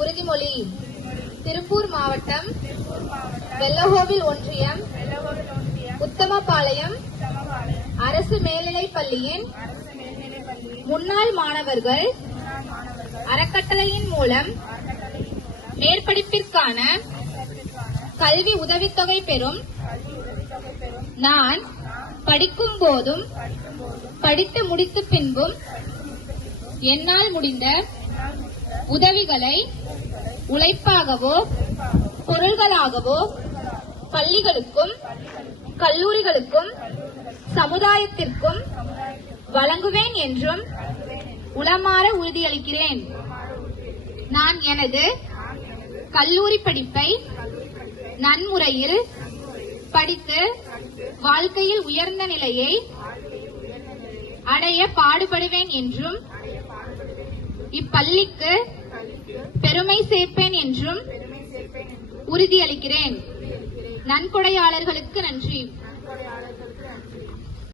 உறுதிமொழி. திருப்பூர் மாவட்டம் வெள்ளகோவில் ஒன்றியம் உத்தமபாளையம் அரசு மேல்நிலைப் பள்ளியின் முன்னாள் மாணவர்கள் அறக்கட்டளையின் மூலம் மேற்படிப்பிற்கான கல்வி உதவித்தொகை பெறும் நான் படிக்கும் போதும் படித்து முடித்த பின்பும் என்னால் முடிந்த உதவிகளை உழைப்பாகவோ பொருள்களாகவோ பள்ளிகளுக்கும் கல்லூரிகளுக்கும் சமுதாயத்திற்கும் வழங்குவேன் என்றும் உளமாற உறுதியளிக்கிறேன். நான் எனது கல்லூரி படிப்பை நன்முறையில் படித்து வாழ்க்கையில் உயர்ந்த நிலையை அடைய பாடுபடுவேன் என்றும் இப்பள்ளிக்கு பெருமை சேர்ப்பேன் என்றும் உறுதியளிக்கிறேன். நன்கொடையாளர்களுக்கு நன்றி.